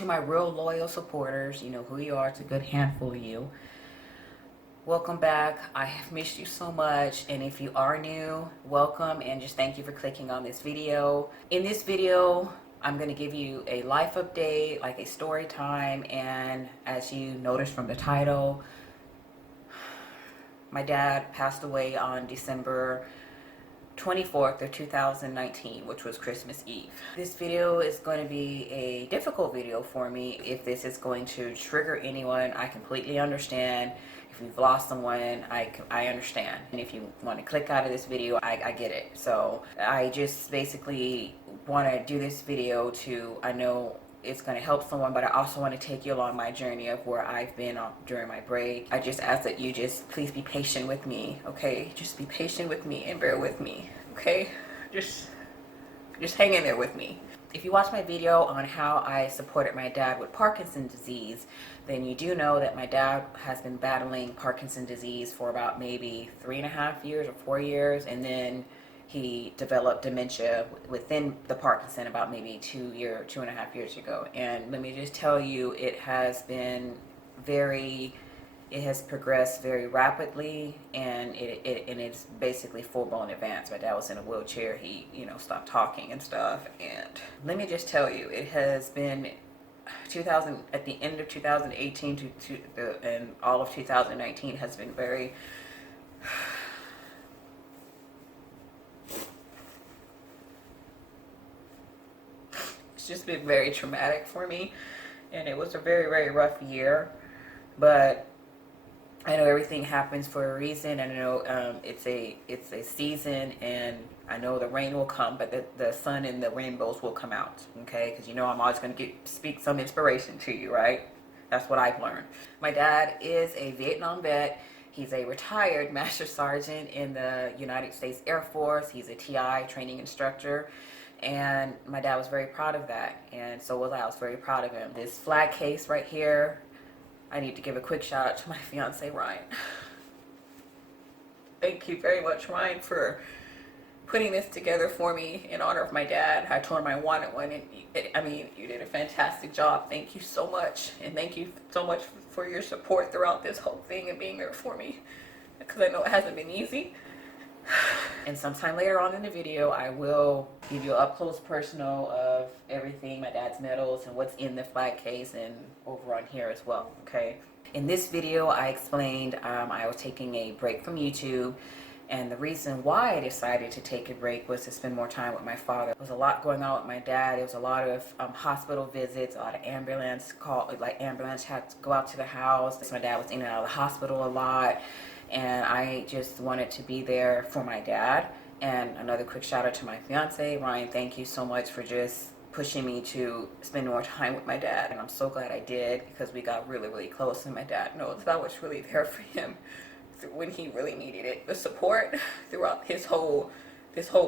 To my real loyal supporters, you know who you are. It's a good handful of you. Welcome back. I have missed you so much, and if you are new, welcome, and just thank you for clicking on this video. In this video, I'm going to give you a life update, like a story time, and as you noticed from the title, my dad passed away on December 24th of 2019, which was Christmas Eve. This video is going to be a difficult video for me. If this is going to trigger anyone, I completely understand. If you've lost someone, I understand. And if you want to click out of this video, I get it. So I just basically want to do this video I know it's going to help someone, but I also want to take you along my journey of where I've been during my break. I just ask that you just please be patient with me, okay? Just be patient with me and bear with me, okay? Just hang in there with me. If you watch my video on how I supported my dad with Parkinson's disease, then you do know that my dad has been battling Parkinson's disease for about maybe 3.5 years or 4 years, and then he developed dementia within the Parkinson about maybe 2.5 years ago. And let me just tell you, it has progressed very rapidly, and it's basically full-blown advanced. My dad was in a wheelchair. He, stopped talking and stuff. And let me just tell you, it has been at the end of 2018 and all of 2019 has been very it's just been very traumatic for me, and it was a very, very rough year. But I know everything happens for a reason, and I know it's a season, and I know the rain will come, but the sun and the rainbows will come out, okay? Because I'm always going to speak some inspiration to you, right? That's what I've learned. My dad is a Vietnam vet. He's a retired Master Sergeant in the United States Air Force. He's a TI training instructor. And my dad was very proud of that, and so was I. I was very proud of him. This flag case right here, I need to give a quick shout out to my fiance, Ryan. Thank you very much, Ryan, for putting this together for me in honor of my dad. I told him I wanted one, and you did a fantastic job. Thank you so much, and thank you so much for your support throughout this whole thing and being there for me, because I know it hasn't been easy. And sometime later on in the video, I will give you an up-close personal of everything, my dad's medals and what's in the flag case, and over on here as well, okay? In this video, I explained I was taking a break from YouTube, and the reason why I decided to take a break was to spend more time with my father. There was a lot going on with my dad. There was a lot of hospital visits, a lot of ambulance had to go out to the house. So my dad was in and out of the hospital a lot, and I just wanted to be there for my dad. And another quick shout out to my fiance, Ryan. Thank you so much for just pushing me to spend more time with my dad, and I'm so glad I did, because we got really, really close, and my dad knows I was really there for him when he really needed it, the support throughout this whole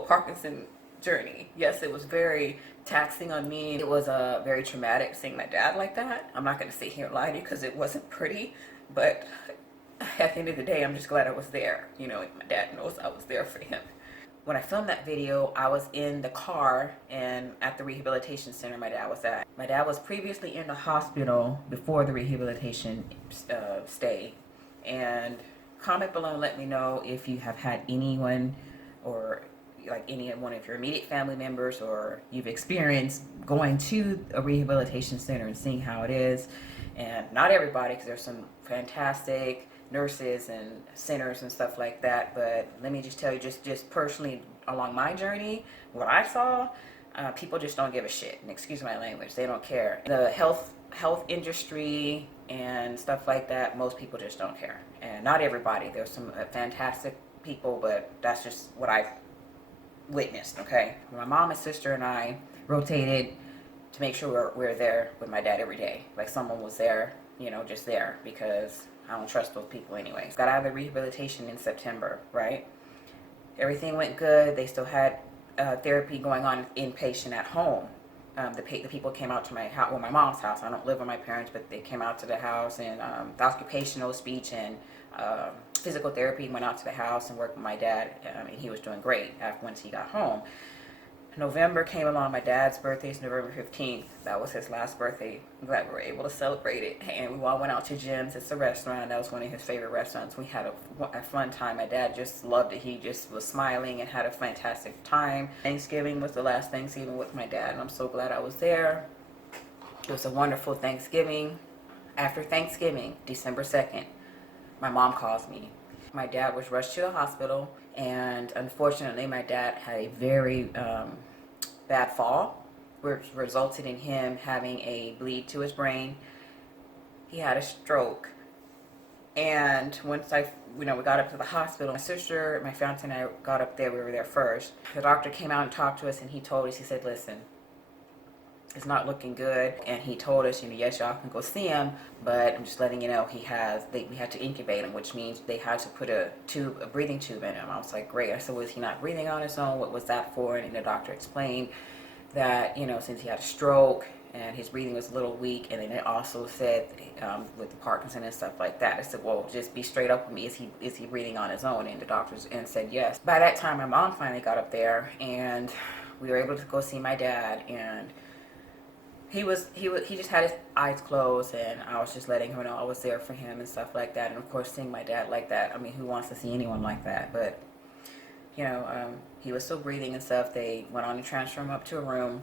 Parkinson journey. Yes, it was very taxing on me. It was very traumatic seeing my dad like that. I'm not going to sit here and lie to you, because it wasn't pretty, but at the end of the day, I'm just glad I was there. My dad knows I was there for him. When I filmed that video, I was in the car and at the rehabilitation center my dad was at. My dad was previously in the hospital before the rehabilitation stay. And comment below and let me know if you have had anyone, or like any one of your immediate family members, or you've experienced going to a rehabilitation center and seeing how it is. And not everybody, because there's some fantastic nurses and centers and stuff like that, but let me just tell you, just personally along my journey, what I saw, people just don't give a shit, and excuse my language, they don't care. The health industry and stuff like that, most people just don't care. And not everybody, there's some fantastic people, but that's just what I've witnessed, okay? My mom and sister and I rotated to make sure we're there with my dad every day, like someone was there, just there, because I don't trust those people anyway. Got out of the rehabilitation in September, right? Everything went good. They still had therapy going on inpatient at home. The people came out to my house, well, my mom's house. I don't live with my parents, but they came out to the house, and the occupational speech and physical therapy went out to the house and worked with my dad, and he was doing great once he got home. November came along. My dad's birthday is November 15th. That was his last birthday. I'm glad we were able to celebrate it. And we all went out to Jim's. It's a restaurant. That was one of his favorite restaurants. We had a fun time. My dad just loved it. He just was smiling and had a fantastic time. Thanksgiving was the last Thanksgiving with my dad, and I'm so glad I was there. It was a wonderful Thanksgiving. After Thanksgiving, December 2nd, my mom calls me. My dad was rushed to the hospital, and unfortunately my dad had a very bad fall, which resulted in him having a bleed to his brain. He had a stroke. And once we got up to the hospital, my sister, my fiance, and I got up there. We were there first. The doctor came out and talked to us, and he told us, he said, listen, it's not looking good. And he told us, yes, y'all can go see him, but I'm just letting you know we had to incubate him, which means they had to put a breathing tube in him. I was like, great. I said, was he not breathing on his own? What was that for? And the doctor explained that, since he had a stroke and his breathing was a little weak, and then it also said with the Parkinson and stuff like that, I said, well, just be straight up with me. Is he breathing on his own? And the doctors said yes. By that time, my mom finally got up there, and we were able to go see my dad, and he just had his eyes closed, and I was just letting him know I was there for him and stuff like that. And of course, seeing my dad like that, I mean, who wants to see anyone like that? But he was still breathing and stuff. They went on to transfer him up to a room.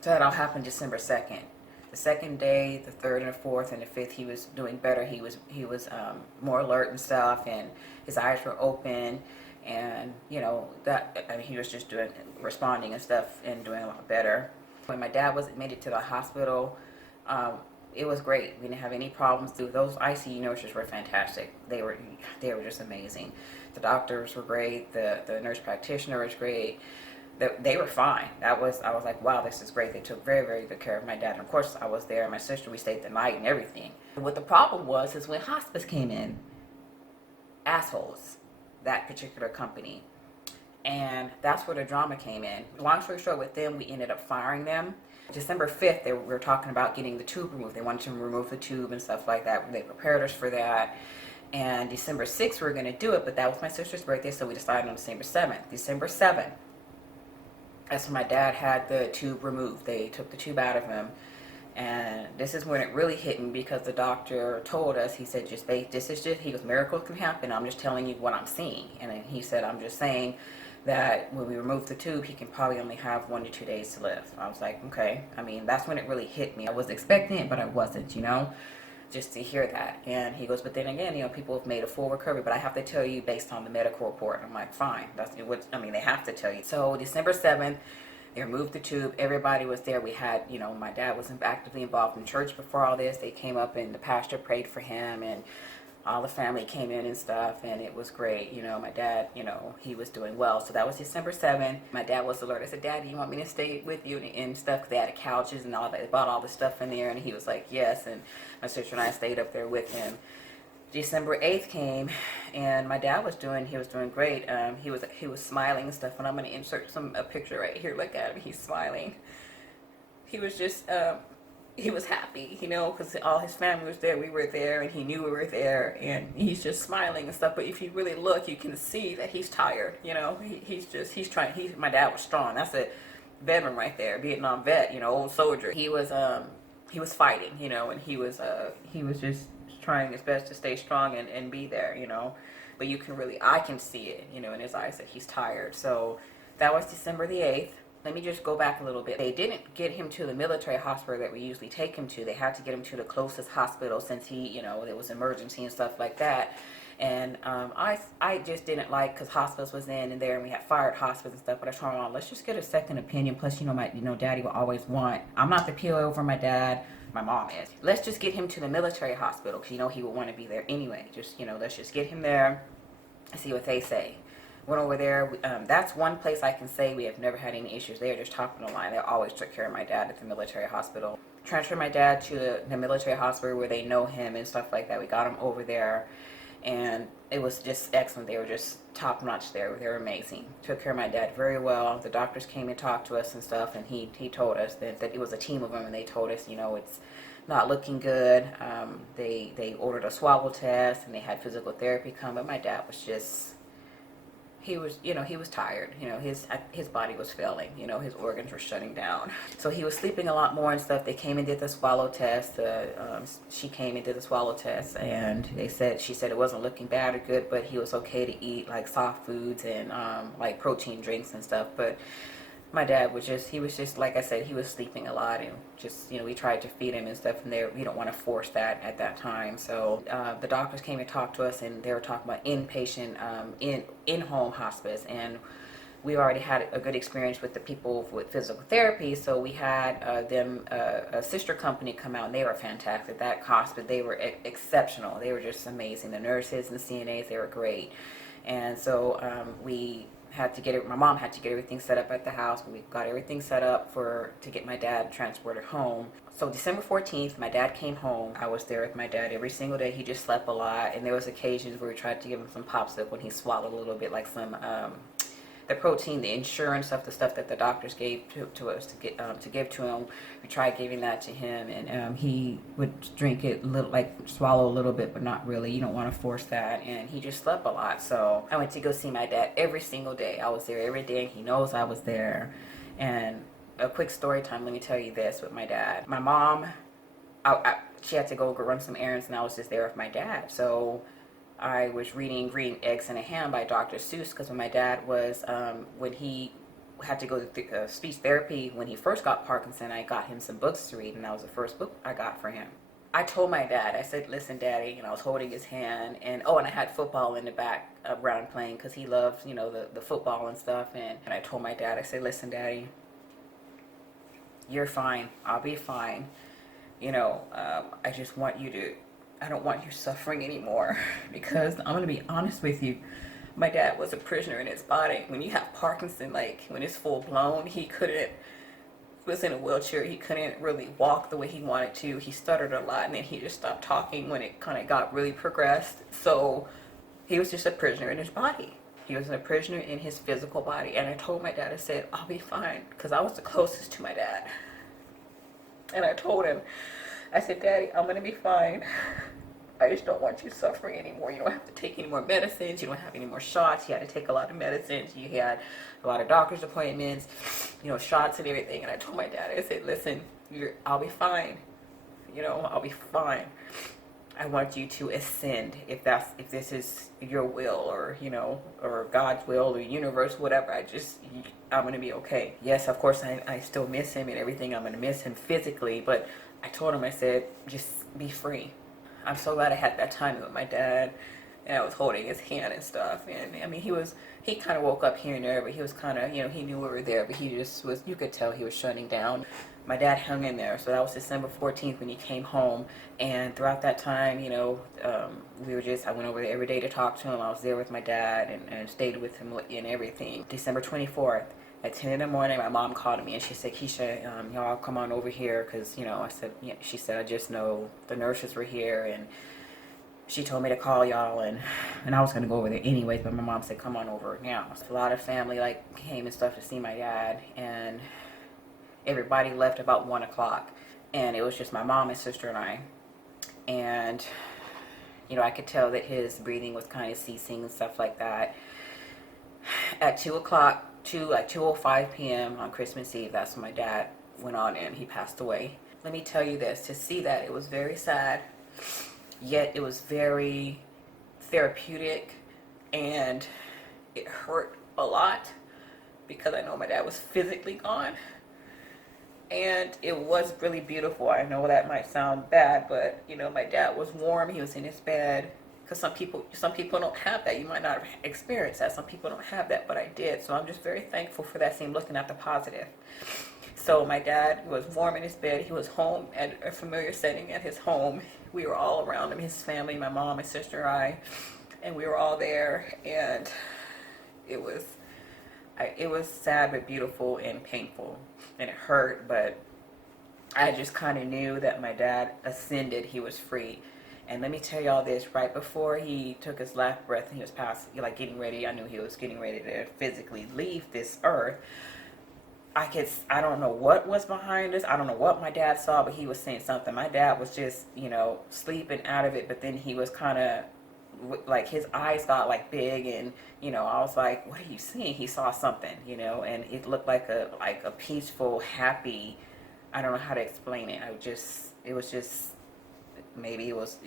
So that all happened December 2nd. The second day, the third and the fourth and the fifth, he was doing better. He was more alert and stuff, and his eyes were open, and he was just responding and stuff and doing a lot better. When my dad was admitted to the hospital, it was great. We didn't have any problems. Those ICU nurses were fantastic. They were just amazing. The doctors were great. The nurse practitioner was great. They were fine. I was like, wow, this is great. They took very, very good care of my dad. And of course, I was there. My sister, we stayed the night and everything. And what the problem was is when hospice came in, assholes, that particular company. And that's where the drama came in. Long story short, with them, we ended up firing them. December 5th, we were talking about getting the tube removed. They wanted to remove the tube and stuff like that. They prepared us for that. And December 6th, we were going to do it, but that was my sister's birthday, so we decided on December 7th. December 7th, that's when my dad had the tube removed. They took the tube out of him. And this is when it really hit me, because the doctor told us, he said, he goes, miracles can happen. I'm just telling you what I'm seeing. And then he said, I'm just saying that when we remove the tube, he can probably only have 1 to 2 days to live. I was like, okay. I mean, that's when it really hit me. I was expecting it, but I wasn't, just to hear that. And he goes, but then again, people have made a full recovery, but I have to tell you based on the medical report. I'm like, fine. They have to tell you. So December 7th, they removed the tube. Everybody was there. We had, my dad was actively involved in church before all this. They came up and the pastor prayed for him, and all the family came in and stuff, and it was great. My dad, he was doing well. So that was December 7th. My dad was alert. I said, Dad, do you want me to stay with you and stuff? Because they had couches and all that. They bought all the stuff in there, and he was like, yes. And my sister and I stayed up there with him. December 8th came, and my dad was doing great. He was smiling and stuff, and I'm going to insert a picture right here. Look at him. He's smiling. He was just... he was happy, because all his family was there. We were there, and he knew we were there, and he's just smiling and stuff. But if you really look, you can see that he's tired. He's trying. My dad was strong. That's a veteran right there, Vietnam vet. Old soldier. He was fighting, and he was just trying his best to stay strong and be there, But I can see it, in his eyes that he's tired. So that was December the 8th. Let me just go back a little bit. They didn't get him to the military hospital that we usually take him to. They had to get him to the closest hospital since there was emergency and stuff like that. And I just didn't like, because hospice was in and there, and we had fired hospice and stuff. But I told my mom, let's just get a second opinion. Plus, Daddy will always want. I'm not the PO over my dad. My mom is. Let's just get him to the military hospital, because he would want to be there anyway. Just let's just get him there and see what they say. Went over there. That's one place I can say we have never had any issues. They are just top of the line. They always took care of my dad at the military hospital. Transferred my dad to the military hospital where they know him and stuff like that. We got him over there, and it was just excellent. They were just top notch there. They were amazing. Took care of my dad very well. The doctors came and talked to us and stuff, and he told us that it was a team of them, and they told us, it's not looking good. They ordered a swallow test, and they had physical therapy come, but my dad was just... he was, he was tired. His body was failing. His organs were shutting down. So he was sleeping a lot more and stuff. They came and did the swallow test. She came and did the swallow test, and she said it wasn't looking bad or good, but he was okay to eat like soft foods and like protein drinks and stuff. But my dad he was just, like I said, he was sleeping a lot, and just, we tried to feed him and stuff, and we don't want to force that at that time. So the doctors came and talked to us, and they were talking about inpatient, in-home hospice, and we already had a good experience with the people with physical therapy, so we had a sister company come out, and they were fantastic. That hospice, they were exceptional. They were just amazing. The nurses and the CNAs, they were great. And so my mom had to get everything set up at the house. We got everything set up to get my dad transported home. So December 14th, my dad came home. I was there with my dad every single day. He just slept a lot, and there was occasions where we tried to give him some popsicle when he swallowed a little bit, like some the protein, the insurance stuff, the stuff that the doctors gave to us to give to him. We tried giving that to him, and he would drink it, swallow a little bit, but not really. You don't want to force that, and he just slept a lot. So I went to go see my dad every single day. I was there every day, and he knows I was there. And a quick story time, let me tell you this with my dad. My mom, she had to go run some errands, and I was just there with my dad. So I was reading Green Eggs and a Ham by Dr. Seuss, because when my dad was, when he had to go to speech therapy, when he first got Parkinson, I got him some books to read, and that was the first book I got for him. I told my dad, I said, listen, Daddy, I was holding his hand, and I had football in the background playing, because he loved, the football and stuff, and I told my dad, I said, listen, Daddy, you're fine, I'll be fine, I just want you to, I don't want you suffering anymore, because I'm going to be honest with you. My dad was a prisoner in his body. When you have Parkinson, like when it's full blown, he was in a wheelchair. He couldn't really walk the way he wanted to. He stuttered a lot, and then he just stopped talking when it kind of got really progressed. So he was just a prisoner in his body. He was a prisoner in his physical body. And I told my dad, I said, I'll be fine, because I was the closest to my dad. And I told him, I said, Daddy, I'm going to be fine. I just don't want you suffering anymore. You don't have to take any more medicines. You don't have any more shots. You had to take a lot of medicines. You had a lot of doctor's appointments, shots and everything. And I told my dad, I said, listen, I'll be fine. I'll be fine. I want you to ascend if this is your will, or God's will, or universe, whatever. I'm going to be okay. Yes, of course, I still miss him and everything. I'm going to miss him physically, but I told him, I said, just be free. I'm so glad I had that time with my dad, and I was holding his hand and stuff. And I mean, he kind of woke up here and there, but he was kind of, he knew we were there, but he just was, you could tell he was shutting down. My dad hung in there. So that was December 14th when he came home. And throughout that time, I went over there every day to talk to him. I was there with my dad and stayed with him and everything. December 24th. At 10 in the morning, my mom called me, and she said, Keisha, y'all come on over here, because, I said, yeah. She said, I just know the nurses were here, and she told me to call y'all, and I was going to go over there anyways, but my mom said, come on over now. So a lot of family, came and stuff to see my dad, and everybody left about 1 o'clock, and it was just my mom and sister and I, and, I could tell that his breathing was kind of ceasing and stuff like that. At 2 o'clock, 2:05 p.m. on Christmas Eve, that's when my dad went on and he passed away. Let me tell you this, to see that, it was very sad, yet it was very therapeutic, and it hurt a lot, because I know my dad was physically gone, and it was really beautiful. I know that might sound bad, but my dad was warm, he was in his bed. Because some people don't have that. You might not have experienced that. Some people don't have that, but I did. So I'm just very thankful for that scene, looking at the positive. So my dad was warm in his bed. He was home at a familiar setting at his home. We were all around him, his family, my mom, my sister, I, and we were all there. And it was sad but beautiful and painful, and it hurt. But I just kind of knew that my dad ascended. He was free. And let me tell y'all this, right before he took his last breath and he was getting ready, I knew he was getting ready to physically leave this earth. I don't know what was behind us. I don't know what my dad saw, but he was saying something. My dad was just, sleeping out of it, but then he was kind of like his eyes got like big, and you know, I was like, what are you seeing? He saw something, you know, and it looked like a peaceful, happy, I don't know how to explain it. It was just, maybe it was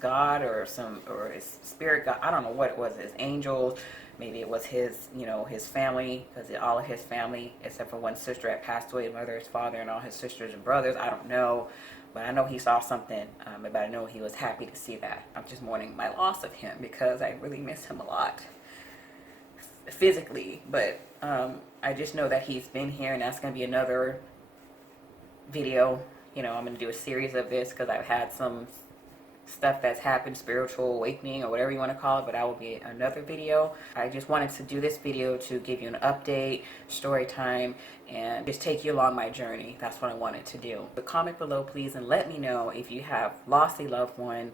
God, or his spirit God. I don't know what it was. His angels, maybe it was his, you know, his family, because all of his family except for one sister had passed away, his mother, his father, and all his sisters and brothers. I don't know, but I know he saw something. But I know he was happy to see that. I'm just mourning my loss of him because I really miss him a lot physically, but I just know that he's been here, and that's going to be another video. You know, I'm going to do a series of this because I've had some stuff that's happened, spiritual awakening or whatever you want to call it, but that will be another video. I just wanted to do this video to give you an update, story time, and just take you along my journey. That's what I wanted to do. But comment below, please, and let me know if you have lost a loved one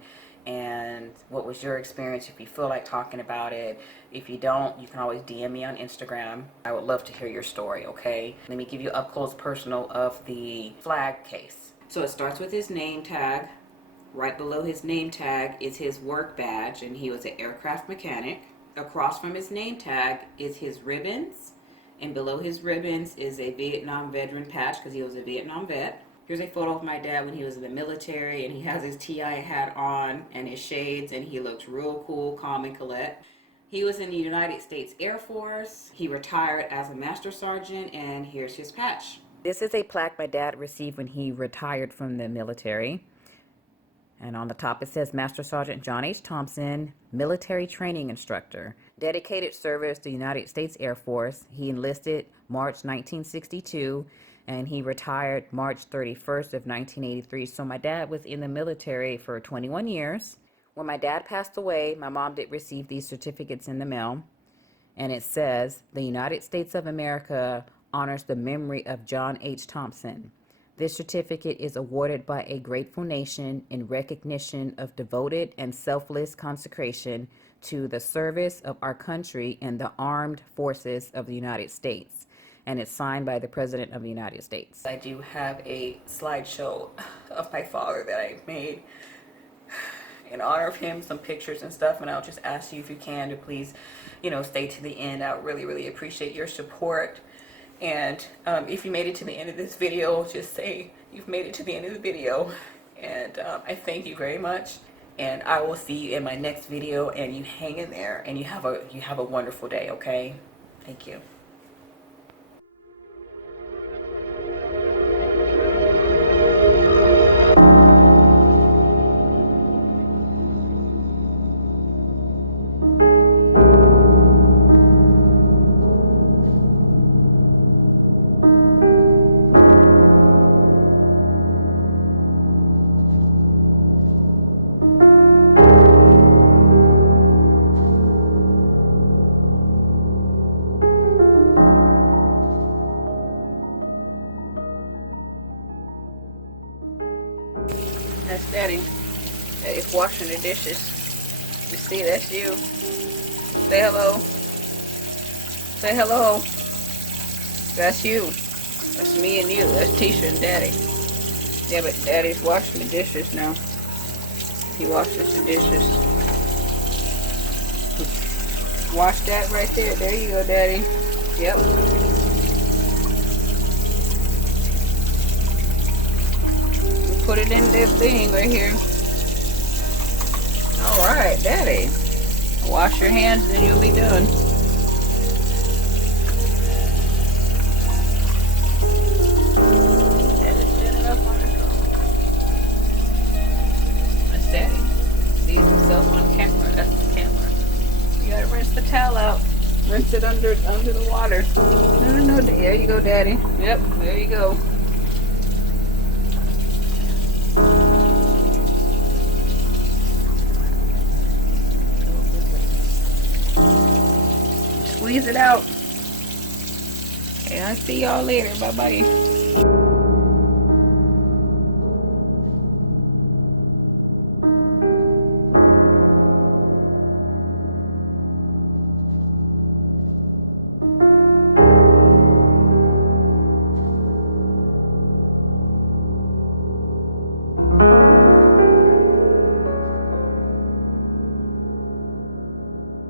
and what was your experience, if you feel like talking about it. If you don't, you can always DM me on Instagram. I would love to hear your story, okay? Let me give you up close personal of the flag case. So it starts with his name tag. Right below his name tag is his work badge, and he was an aircraft mechanic. Across from his name tag is his ribbons, and below his ribbons is a Vietnam veteran patch because he was a Vietnam vet. Here's a photo of my dad when he was in the military, and he has his TI hat on and his shades, and he looks real cool, calm, and collect. He was in the United States Air Force. He retired as a master sergeant, and here's his patch. This is a plaque my dad received when he retired from the military. And on the top it says Master Sergeant John H. Thompson, Military Training Instructor. Dedicated service to the United States Air Force. He enlisted March 1962, and he retired March 31st of 1983. So my dad was in the military for 21 years. When my dad passed away, my mom did receive these certificates in the mail. And it says, the United States of America honors the memory of John H. Thompson. This certificate is awarded by a grateful nation in recognition of devoted and selfless consecration to the service of our country and the armed forces of the United States. And it's signed by the President of the United States. I do have a slideshow of my father that I made in honor of him, some pictures and stuff, and I'll just ask you if you can to please, you know, stay to the end. I would really, really appreciate your support. And if you made it to the end of this video, just say you've made it to the end of the video. And I thank you very much. And I will see you in my next video. And you hang in there, and you have a wonderful day. Okay? Thank you. That's Daddy. Daddy's washing the dishes. You see, that's you. Say hello. Say hello. That's you. That's me and you. That's Tisha and Daddy. Yeah, but Daddy's washing the dishes now. He washes the dishes. Wash that right there. There you go, Daddy. Yep. Put it in that thing right here. Alright, Daddy. Wash your hands and you'll be done. Daddy's standing up on his own. That's Daddy. Sees himself on camera. That's the camera. You gotta rinse the towel out. Rinse it under the water. No. There you go, Daddy. Yep, there you go. Squeeze it out. Okay, I'll see y'all later. Bye-bye.